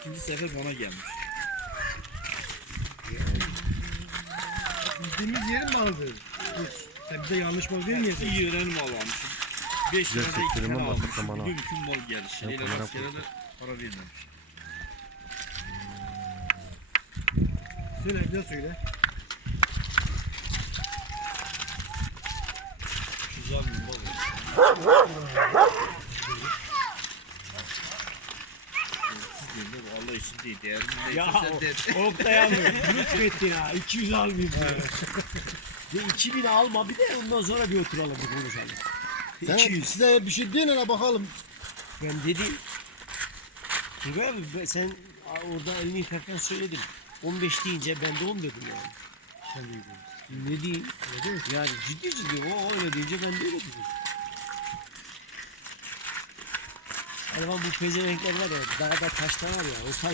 İkinci sefer bana gelmiş. Bildiğimiz yerin malıdır. Dur. Sen bize yanlış mal vermiyorsun. İyi öğrenim mal almışım. Beş Güzel tane de iki çektirme tane bak, almışım. Bugün bütün mal geldi. Şeyle kamera askere de para vermemiş. Söyle güzel söyle. Güzel bir mal. Allah için değil. Değerini neyse Ya sen de. Oktay abi lütfettin ha. 200 almayayım. Ya 2000 alma bir de ondan sonra bir oturalım bir konuşalım. Sen 200. size bir şey deyin hele bakalım. Ben dedim. Turgay abi ben- sen orada elini yıkarken söyledim. 15 deyince ben de 10 dedim yani. Ne diyeyim? Yani ciddi ciddi o öyle deyince ben de öyle dedim. Hayvan bu pezevenkler var ya dağda taşta var ya